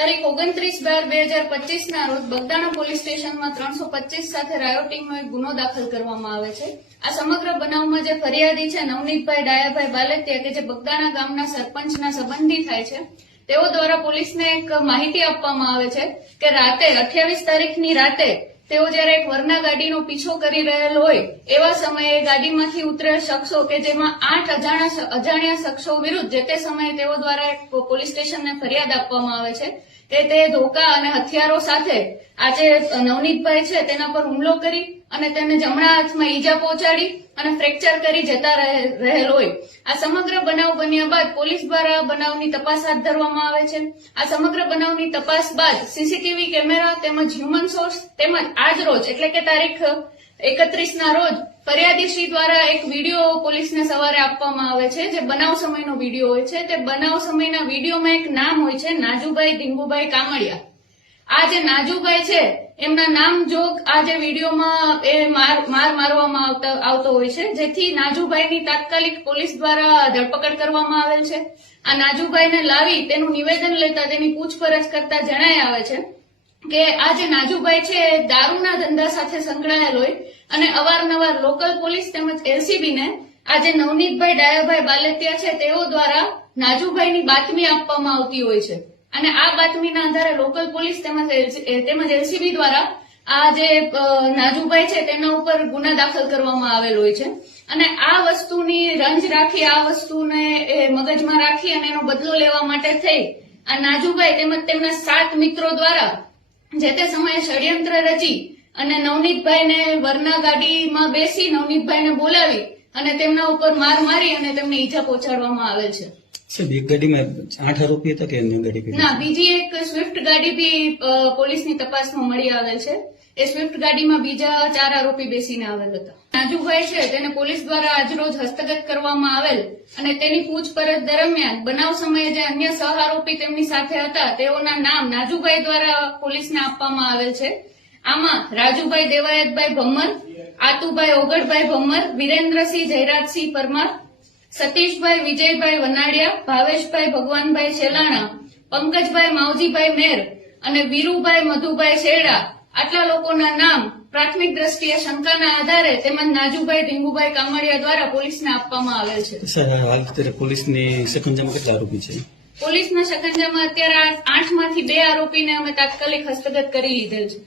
તારીખ 29/12/2025 ના રોજ બગદાણા પોલીસ સ્ટેશનમાં 325 સાથે રાયોટિંગનો એક ગુનો દાખલ કરવામાં આવે છે। આ સમગ્ર બનાવમાં જે ફરિયાદી છે નવનીતભાઈ ડાયાભાઈ બાલેતિયા કે જે બગદાણા ગામના સરપંચના સંબંધી થાય છે, તેઓ દ્વારા પોલીસને એક માહિતી આપવામાં આવે છે કે રાતે 28 તારીખની રાતે તેઓ જયારે એક વરના ગાડીનો પીછો કરી રહેલ હોય એવા સમયે ગાડીમાંથી ઉતરેલ શખ્સો કે જેમાં 8 અજાણ્યા શખ્સો વિરુદ્ધ જે તે સમયે તેઓ દ્વારા એક પોલીસ સ્ટેશનને ફરિયાદ આપવામાં આવે છે કે તે ધોકા અને હથિયારો સાથે આજે નવનીતભાઈ છે તેના પર હુમલો કરી અને તેને જમણા હાથમાં ઈજા પહોંચાડી અને ફ્રેક્ચર કરી જતા રહેલ હોય। આ સમગ્ર બનાવ બન્યા બાદ પોલીસ દ્વારા બનાવની તપાસ હાથ ધરવામાં આવે છે। આ સમગ્ર બનાવની તપાસ બાદ સીસીટીવી કેમેરા તેમજ હ્યુમન સોર્સ તેમજ આજ રોજ એટલે કે તારીખ 31 ના રોજ ફરિયાદીશ્રી દ્વારા એક વિડીયો પોલીસને સવારે આપવામાં આવે છે, જે બનાવ સમયનો વિડીયો હોય છે। તે બનાવ સમયના વિડીયોમાં એક નામ હોય છે નાજુભાઈ ધીંગુભાઈ કામડિયા। આ જે નાજુભાઈ છે એમના નામ જોગ આ જે વિડીયોમાં એ મારવામાં આવતો હોય છે, જેથી નાજુભાઈની તાત્કાલિક પોલીસ દ્વારા ધરપકડ કરવામાં આવેલ છે। આ નાજુભાઈને લાવી તેનું નિવેદન લેતા તેની પૂછપરછ કરતા જણાય આવે છે કે આ જે નાજુભાઈ છે દારૂના ધંધા સાથે સંકળાયેલ હોય અને અવારનવાર લોકલ પોલીસ તેમજ એલસીબી ને આ જે નવનીતભાઈ ડાયાભાઈ બાલેતિયા છે તેઓ દ્વારા નાજુભાઈની બાતમી આપવામાં આવતી હોય છે અને આ બાતમીના આધારે લોકલ પોલીસ તેમજ એલસીબી દ્વારા આ જે નાજુભાઈ છે તેના ઉપર ગુના દાખલ કરવામાં આવેલ હોય છે અને આ વસ્તુની રંજ રાખી આ વસ્તુને મગજમાં રાખી અને એનો બદલો લેવા માટે થઈ આ નાજુભાઈ તેમજ તેમના 7 મિત્રો દ્વારા જે તે સમયે ષડયંત્ર રચી અને નવનીતભાઈને વરના ગાડીમાં બેસી નવનીતભાઈને બોલાવી અને તેમના ઉપર માર મારી અને તેમને ઈજા પહોંચાડવામાં આવેલ છે। સાહેબ, એક ગાડીમાં 8 આરોપી હતા કે અન્ય ગાડી? ના, બીજી એક સ્વિફ્ટ ગાડી બી પોલીસની તપાસમાં મળી આવેલ છે। એ સ્વિફ્ટ ગાડીમાં બીજા 4 આરોપી બેસીને આવેલ હતા। નાજુભાઈ છે તેને પોલીસ દ્વારા આજરોજ હસ્તગત કરવામાં આવેલ અને તેની પૂછપરછ દરમિયાન બનાવ સમયે જે અન્ય સહ આરોપી તેમની સાથે હતા તેઓના નામ નાજુભાઈ દ્વારા પોલીસને આપવામાં આવેલ છે। આમાં રાજુભાઈ દેવાયતભાઈ ભમ્મર, આતુભાઈ ઓગળભાઈ ભમ્મર, વિરેન્દ્રસિંહ જયરાજસિંહ પરમાર, સતીશભાઈ વિજયભાઈ વનાડિયા, ભાવેશભાઈ ભગવાનભાઈ છેલાણા, પંકજભાઈ માવજીભાઈ મેર અને વીરુભાઈ મધુભાઈ શેરડા આટલા લોકોના નામ પ્રાથમિક દ્રષ્ટિએ શંકાના આધારે તેમજ નાજુભાઈ ધીંગુભાઈ કામડિયા દ્વારા પોલીસને આપવામાં આવેલ છે। સર, હાલ અત્યારે પોલીસની શકંજામાં કેટલા આરોપી છે? પોલીસના શકંજામાં અત્યારે 8 માંથી 2 આરોપીને અમે તાત્કાલિક હસ્તગત કરી લીધેલ છે।